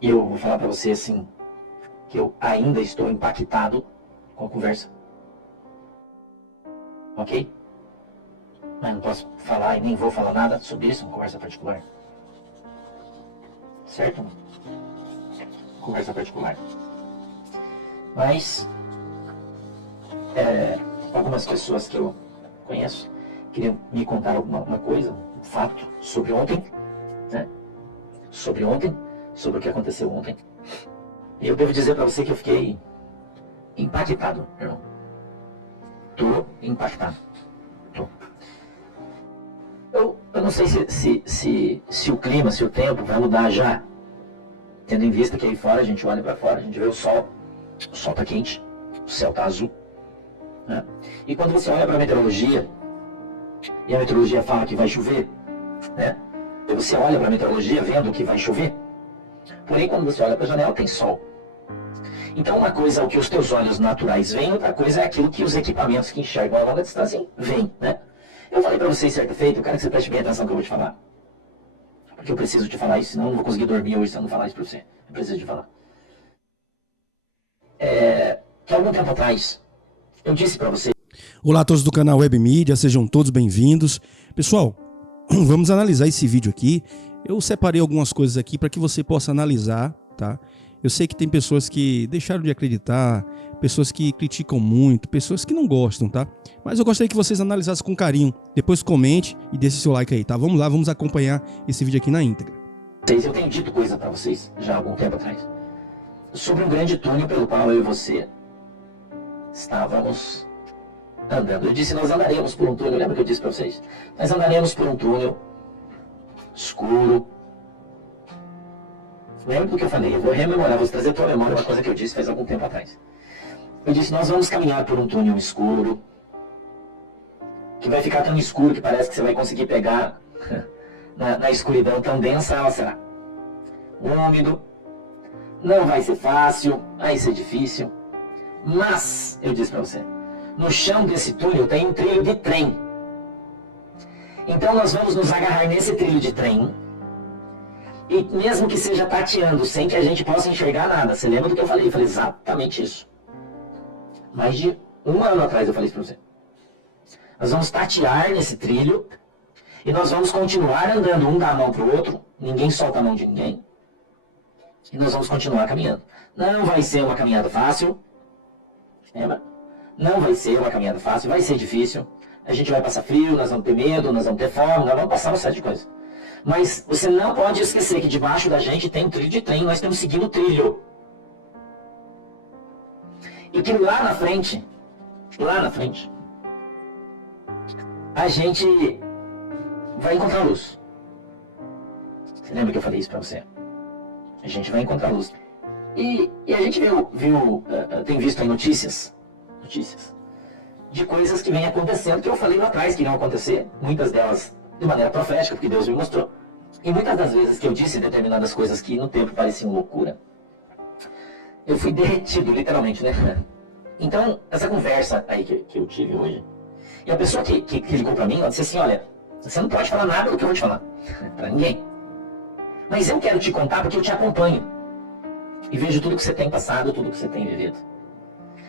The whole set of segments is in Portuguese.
E eu vou falar pra você assim, que eu ainda estou impactado com a conversa. Ok? Mas não posso falar e nem vou falar nada sobre isso, uma conversa particular. Certo? Conversa particular. Mas, algumas pessoas que eu conheço queriam me contar alguma coisa, um fato sobre ontem, né? Sobre o que aconteceu ontem. E eu devo dizer pra você que eu fiquei impactado, irmão. Tô impactado. Tô. Eu não sei se o clima, se o tempo vai mudar já. Tendo em vista que aí fora, a gente olha pra fora, a gente vê o sol tá quente, o céu tá azul. Né? E quando você olha pra meteorologia, e a meteorologia fala que vai chover, né? E você olha pra meteorologia vendo que vai chover. Porém, quando você olha pra janela, tem sol. Então, uma coisa é o que os teus olhos naturais veem, outra coisa é aquilo que os equipamentos que enxergam a longa distância veem, né? Eu falei pra vocês certa feita, eu quero que você preste bem atenção no que eu vou te falar. Porque eu preciso te falar isso, senão eu não vou conseguir dormir hoje se eu não falar isso pra você. Eu preciso te falar. Que algum tempo atrás, eu disse pra você... Olá a todos do canal Web Mídia, sejam todos bem-vindos. Pessoal, vamos analisar esse vídeo aqui. Eu separei algumas coisas aqui para que você possa analisar, tá? Eu sei que tem pessoas que deixaram de acreditar, pessoas que criticam muito, pessoas que não gostam, tá? Mas eu gostaria que vocês analisassem com carinho. Depois comente e deixe seu like aí, tá? Vamos lá, vamos acompanhar esse vídeo aqui na íntegra. Eu tenho dito coisa pra vocês já há algum tempo atrás sobre um grande túnel pelo qual eu e você estávamos andando. Eu disse, nós andaremos por um túnel, lembra que eu disse pra vocês? Nós andaremos por um túnel escuro. Lembra do que eu falei? Eu vou rememorar, vou trazer à tua memória uma coisa que eu disse faz algum tempo atrás. Eu disse, nós vamos caminhar por um túnel escuro, que vai ficar tão escuro que parece que você vai conseguir pegar na escuridão tão densa, ela será úmido, não vai ser fácil, vai ser difícil, mas, eu disse pra você, no chão desse túnel tem um trilho de trem. Então nós vamos nos agarrar nesse trilho de trem, e mesmo que seja tateando, sem que a gente possa enxergar nada. Você lembra do que eu falei? Eu falei exatamente isso. Mais de um ano atrás eu falei isso pra você. Nós vamos tatear nesse trilho, e nós vamos continuar andando, um dá a mão pro outro, ninguém solta a mão de ninguém, e nós vamos continuar caminhando. Não vai ser uma caminhada fácil, lembra? Não vai ser uma caminhada fácil, vai ser difícil. A gente vai passar frio, nós vamos ter medo, nós vamos ter fome, nós vamos passar uma série de coisas. Mas você não pode esquecer que debaixo da gente tem um trilho de trem, nós estamos seguindo o trilho. E que lá na frente, a gente vai encontrar luz. Você lembra que eu falei isso pra você? A gente vai encontrar luz. E a gente tem visto aí notícias de coisas que vêm acontecendo, que eu falei lá atrás que iriam acontecer, muitas delas de maneira profética, porque Deus me mostrou. E muitas das vezes que eu disse determinadas coisas que no tempo pareciam loucura, eu fui derretido, literalmente, né? Então, essa conversa aí que eu tive hoje, e a pessoa que ligou pra mim, ela disse assim, olha, você não pode falar nada do que eu vou te falar, pra ninguém. Mas eu quero te contar porque eu te acompanho. E vejo tudo que você tem passado, tudo que você tem vivido.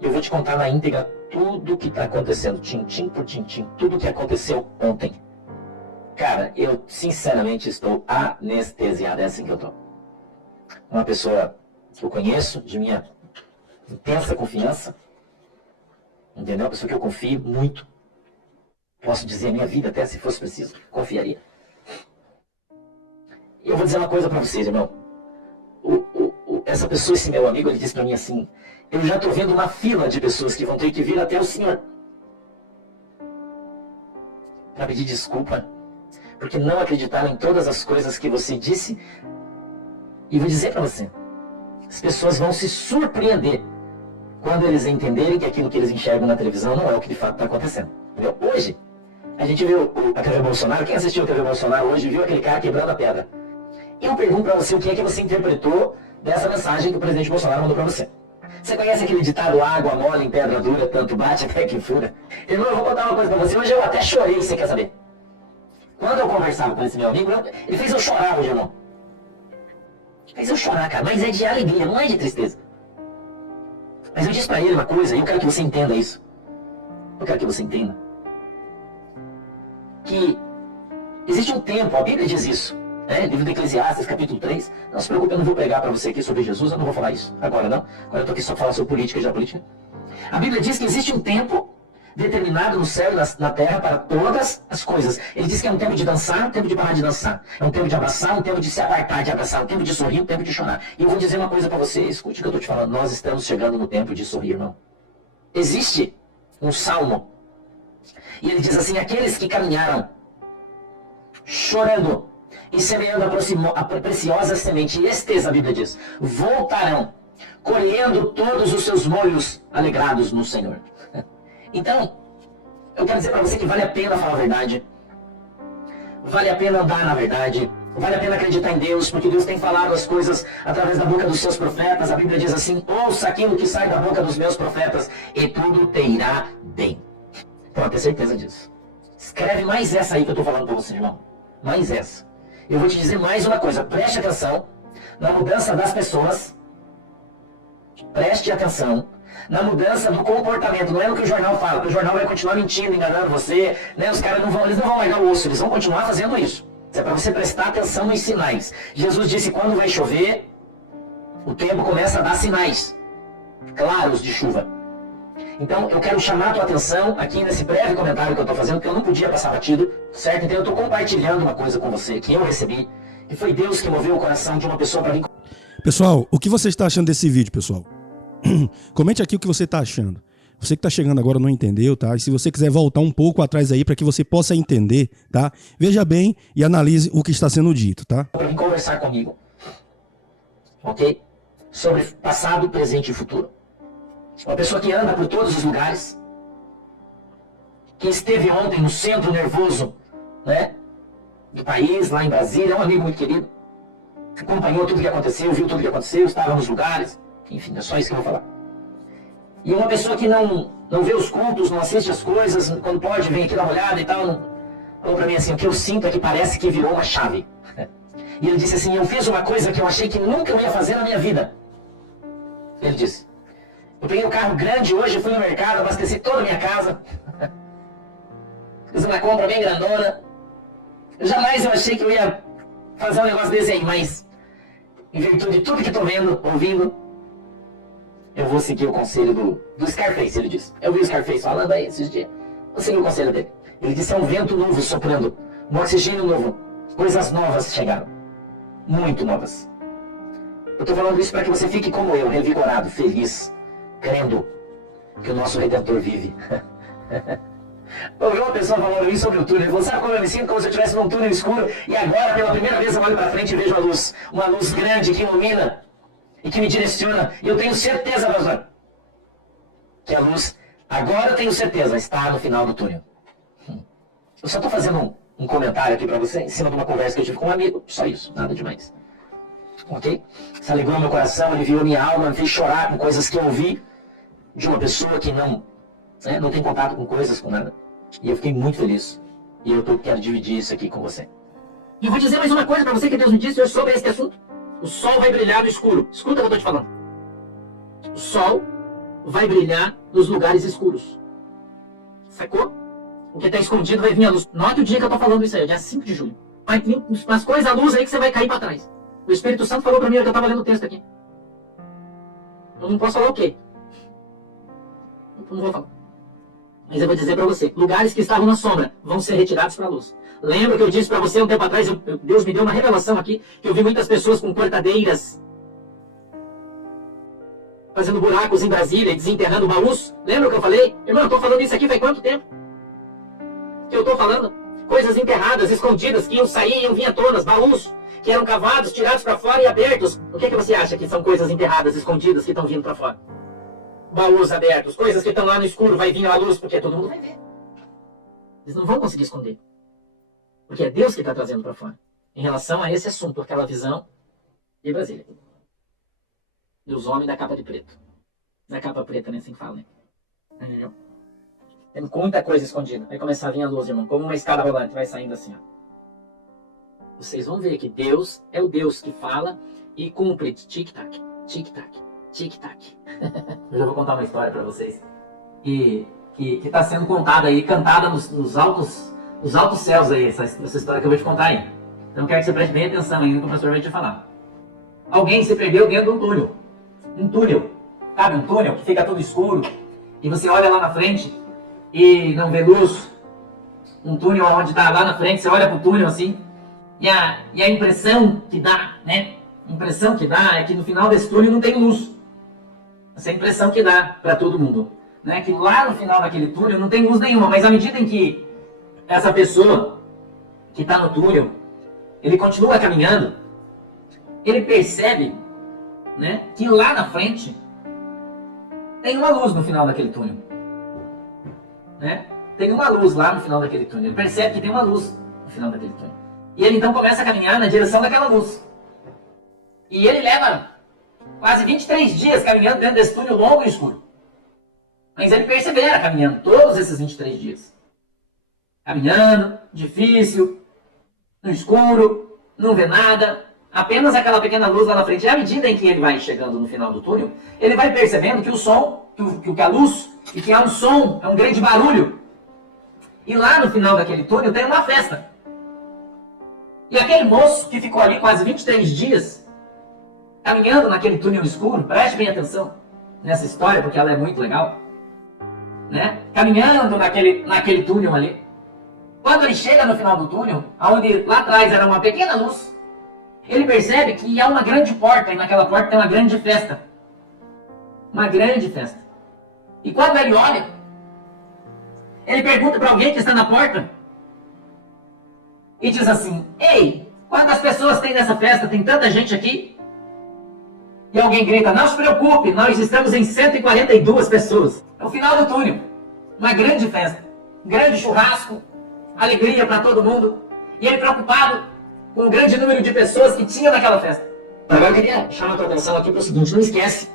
E eu vou te contar na íntegra tudo que está acontecendo, tintim por tintim, tudo que aconteceu ontem. Cara, eu sinceramente estou anestesiado, é assim que eu tô. Uma pessoa que eu conheço, de minha intensa confiança, entendeu? Uma pessoa que eu confio muito. Posso dizer a minha vida até, se fosse preciso, confiaria. E eu vou dizer uma coisa pra vocês, irmão. Essa pessoa, esse meu amigo, ele disse pra mim assim, eu já tô vendo uma fila de pessoas que vão ter que vir até o senhor para pedir desculpa, porque não acreditaram em todas as coisas que você disse. E vou dizer pra você, as pessoas vão se surpreender quando eles entenderem que aquilo que eles enxergam na televisão não é o que de fato está acontecendo. Entendeu? Hoje, a gente viu a TV Bolsonaro, quem assistiu a TV Bolsonaro hoje viu aquele cara quebrando a pedra. Eu pergunto pra você o que é que você interpretou dessa mensagem que o presidente Bolsonaro mandou pra você. Você conhece aquele ditado, água mole em pedra dura, tanto bate até que fura? Irmão, eu vou contar uma coisa pra você, hoje eu até chorei, você quer saber? Quando eu conversava com esse meu amigo, ele fez eu chorar hoje, irmão. Fez eu chorar, cara, mas é de alegria, não é de tristeza. Mas eu disse pra ele uma coisa, e eu quero que você entenda isso. Eu quero que você entenda. Que existe um tempo, a Bíblia diz isso. Livro de Eclesiastes, capítulo 3. Não se preocupe, eu não vou pregar para você aqui sobre Jesus, eu não vou falar isso agora, não. Agora eu estou aqui só para falar sobre política e geopolítica. A Bíblia diz que existe um tempo determinado no céu e na terra para todas as coisas. Ele diz que é um tempo de dançar, um tempo de parar de dançar. É um tempo de abraçar, um tempo de se apartar de abraçar, um tempo de sorrir, um tempo de chorar. E eu vou dizer uma coisa para você, escute o que eu estou te falando. Nós estamos chegando no tempo de sorrir, irmão. Existe um salmo, e ele diz assim, aqueles que caminharam chorando e semeando a preciosa semente, estes, a Bíblia diz, voltarão, colhendo todos os seus molhos alegrados no Senhor. Então, eu quero dizer para você que vale a pena falar a verdade, vale a pena andar na verdade, vale a pena acreditar em Deus, porque Deus tem falado as coisas através da boca dos seus profetas. A Bíblia diz assim, ouça aquilo que sai da boca dos meus profetas e tudo te irá bem. Pode ter certeza disso. Escreve mais essa aí que eu estou falando para você, irmão. Mais essa. Eu vou te dizer mais uma coisa, preste atenção na mudança das pessoas, preste atenção na mudança do comportamento, não é no que o jornal fala, porque o jornal vai continuar mentindo, enganando você, né? Os caras não vão largar o osso, eles vão continuar fazendo isso. É para você prestar atenção nos sinais. Jesus disse, quando vai chover, o tempo começa a dar sinais claros de chuva. Então, eu quero chamar a tua atenção aqui nesse breve comentário que eu estou fazendo, porque eu não podia passar batido, certo? Então, eu estou compartilhando uma coisa com você, que eu recebi, e foi Deus que moveu o coração de uma pessoa para vir. Pessoal, o que você está achando desse vídeo, pessoal? Comente aqui o que você está achando. Você que está chegando agora não entendeu, tá? E se você quiser voltar um pouco atrás aí para que você possa entender, tá? Veja bem e analise o que está sendo dito, tá? Para vir conversar comigo, ok? Sobre passado, presente e futuro. Uma pessoa que anda por todos os lugares, que esteve ontem no centro nervoso, né, do país, lá em Brasília, é um amigo muito querido, acompanhou tudo que aconteceu, viu tudo que aconteceu, estava nos lugares, enfim, é só isso que eu vou falar. E uma pessoa que não vê os cultos, não assiste as coisas, quando pode, vem aqui dar uma olhada e tal, falou pra mim assim, o que eu sinto é que parece que virou uma chave. E ele disse assim, eu fiz uma coisa que eu achei que nunca eu ia fazer na minha vida. Ele disse, eu peguei um carro grande hoje, fui no mercado, abasteci toda a minha casa. Fiz uma compra bem grandona. Jamais eu achei que eu ia fazer um negócio desse aí, mas em virtude de tudo que estou vendo, ouvindo, eu vou seguir o conselho do Scarface, ele disse. Eu vi o Scarface falando aí esses dias. Vou seguir o conselho dele. Ele disse, é um vento novo soprando, um oxigênio novo. Coisas novas chegaram. Muito novas. Eu estou falando isso para que você fique como eu, revigorado, feliz, crendo que o nosso Redentor vive. Eu vi uma pessoa falando isso sobre o túnel. Ele falou, sabe como eu me sinto? Como se eu estivesse num túnel escuro e agora, pela primeira vez, eu olho para frente e vejo uma luz grande que ilumina e que me direciona. E eu tenho certeza, pastor, que a luz, agora eu tenho certeza, está no final do túnel. Eu só estou fazendo um comentário aqui para você, em cima de uma conversa que eu tive com um amigo. Só isso, nada demais. Ok? Isso alegrou meu coração, aliviou minha alma, me fez chorar com coisas que eu ouvi de uma pessoa que não tem contato com coisas, com nada. E eu fiquei muito feliz. E eu quero dividir isso aqui com você. E eu vou dizer mais uma coisa para você que Deus me disse hoje sobre esse assunto. O sol vai brilhar no escuro. Escuta o que eu estou te falando. O sol vai brilhar nos lugares escuros. Sacou? O que está escondido vai vir a luz. Note o dia que eu estou falando isso aí, dia 5 de julho. Vai vir umas coisas à luz aí que você vai cair para trás. O Espírito Santo falou para mim que eu estava lendo o texto aqui. Eu não posso falar o quê? Eu não vou falar. Mas eu vou dizer para você, lugares que estavam na sombra vão ser retirados para a luz. Lembra que eu disse para você um tempo atrás, Deus me deu uma revelação aqui, que eu vi muitas pessoas com cortadeiras fazendo buracos em Brasília e desenterrando baús. Lembra o que eu falei? Irmão, eu estou falando isso aqui faz quanto tempo? Que eu estou falando? Coisas enterradas, escondidas, que iam sair e iam vir à tona, baús que eram cavados, tirados para fora e abertos. O que você acha que são coisas enterradas, escondidas, que estão vindo para fora? Baús abertos, coisas que estão lá no escuro, vai vir à luz, porque todo mundo vai ver. Eles não vão conseguir esconder. Porque é Deus que está trazendo para fora. Em relação a esse assunto, aquela visão de Brasília. Dos homens da capa de preto. Da capa preta, né? Assim que fala, né? Entendeu? Tem muita coisa escondida. Vai começar a vir a luz, irmão. Como uma escada rolante, vai saindo assim, ó. Vocês vão ver que Deus é o Deus que fala e cumpre tic-tac, tic-tac, tic-tac. Eu já vou contar uma história para vocês que está sendo contada aí, cantada nos altos céus aí, essa história que eu vou te contar aí. Então quero que você preste bem atenção aí no que o pastor vai te falar. Alguém se perdeu dentro de um túnel. Um túnel. Sabe, um túnel que fica todo escuro e você olha lá na frente e não vê luz. Um túnel onde está lá na frente, você olha para o túnel assim e a impressão que dá, né? A impressão que dá é que no final desse túnel não tem luz. Essa é a impressão que dá para todo mundo, né? Que lá no final daquele túnel não tem luz nenhuma, mas à medida em que essa pessoa que está no túnel, ele continua caminhando, ele percebe, né, que lá na frente tem uma luz no final daquele túnel, né? Tem uma luz lá no final daquele túnel. Ele percebe que tem uma luz no final daquele túnel. E ele então começa a caminhar na direção daquela luz. E ele leva quase 23 dias caminhando dentro desse túnel longo e escuro. Mas ele persevera caminhando todos esses 23 dias. Caminhando, difícil, no escuro, não vê nada, apenas aquela pequena luz lá na frente. E à medida em que ele vai chegando no final do túnel, ele vai percebendo que o som, que a luz, e que há um som, é um grande barulho. E lá no final daquele túnel tem uma festa. E aquele moço que ficou ali quase 23 dias, caminhando naquele túnel escuro, preste bem atenção nessa história, porque ela é muito legal, né? Caminhando naquele túnel ali. Quando ele chega no final do túnel, onde lá atrás era uma pequena luz, ele percebe que há uma grande porta, e naquela porta tem uma grande festa. Uma grande festa. E quando ele olha, ele pergunta para alguém que está na porta, e diz assim: ei, quantas pessoas tem nessa festa? Tem tanta gente aqui? E alguém grita: não se preocupe, nós estamos em 142 pessoas. É o final do túnel. Uma grande festa. Um grande churrasco. Alegria para todo mundo. E ele preocupado com o grande número de pessoas que tinha naquela festa. Agora eu queria chamar a tua atenção aqui para o seguinte: não esquece.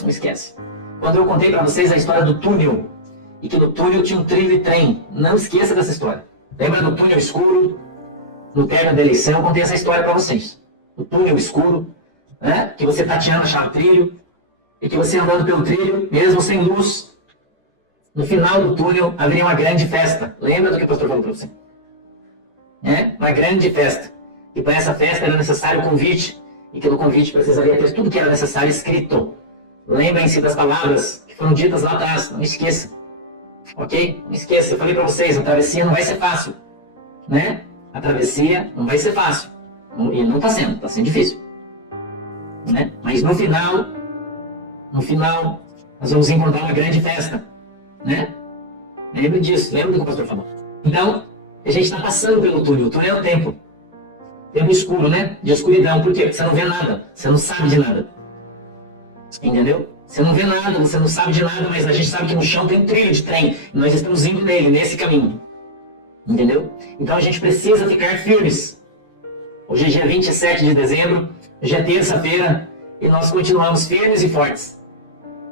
Não esquece. Quando eu contei para vocês a história do túnel, e que no túnel tinha um trilho e trem, não esqueça dessa história. Lembra do túnel escuro? No término da eleição, eu contei essa história para vocês. O túnel escuro, né? Que você tateando achava o trilho, e que você andando pelo trilho, mesmo sem luz, no final do túnel haveria uma grande festa. Lembra do que o pastor falou para você? Uma grande festa. E para essa festa era necessário o convite, e que no convite precisaria ter tudo que era necessário escrito. Lembrem-se das palavras que foram ditas lá atrás, não esqueça. Ok? Não esqueça, eu falei para vocês, a travessia não vai ser fácil, né? A travessia não vai ser fácil. E não está sendo difícil. Né? Mas no final, nós vamos encontrar uma grande festa, né? Lembre disso, lembra do que o pastor falou. Então, a gente está passando pelo túnel. O túnel é o tempo. Tempo escuro, né? De escuridão. Por quê? Porque você não vê nada, você não sabe de nada. Entendeu? Você não vê nada, você não sabe de nada, mas a gente sabe que no chão tem um trilho de trem. E nós estamos indo nele, nesse caminho. Entendeu? Então a gente precisa ficar firmes. Hoje é dia 27 de dezembro, hoje é terça-feira, e nós continuamos firmes e fortes.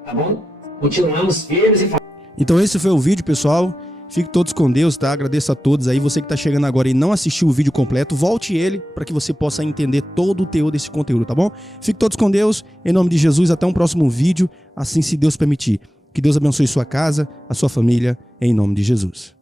Tá bom? Continuamos firmes e fortes. Então esse foi o vídeo, pessoal. Fiquem todos com Deus, tá? Agradeço a todos aí. Você que tá chegando agora e não assistiu o vídeo completo, volte ele para que você possa entender todo o teor desse conteúdo, tá bom? Fiquem todos com Deus. Em nome de Jesus, até um próximo vídeo, assim se Deus permitir. Que Deus abençoe sua casa, a sua família, em nome de Jesus.